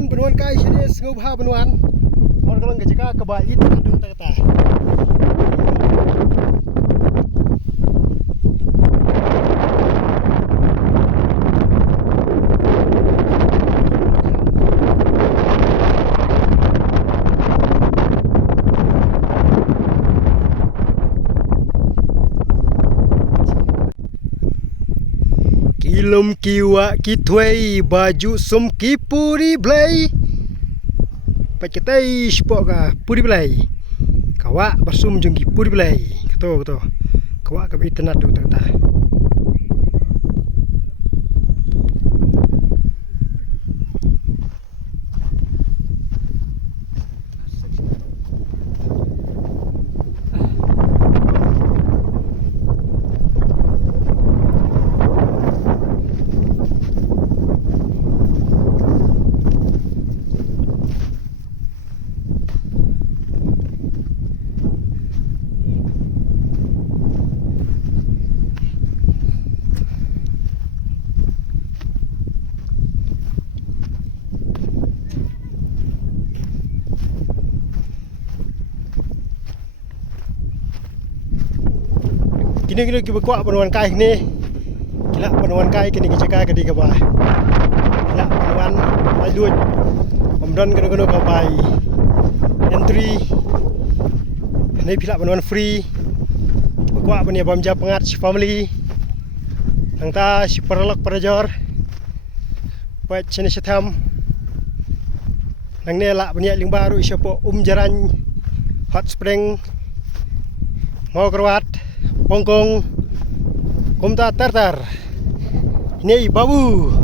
benuan kai sini ngubah benuan. Orang kalau ngejeka kebaik itu kata-kata. Kilum kiwa kitwei baju sum kipuri blai paketai spok ka puri blai kawa basum jung kipuri blai kato kawa ka internet tu ta kini kita berkuat penuan kai ni kila penuan kai kini kita cakap ke bawah kila penuan laluan omdan kena ke bai entry ni pila penuan free berkuat punya bamja pengat family nangta si perlok perjor buat jenis hitam nang ni lak punya ling baru isipo jaran hot spring mau keruat Hongkong, kumta tartar. Ini babu.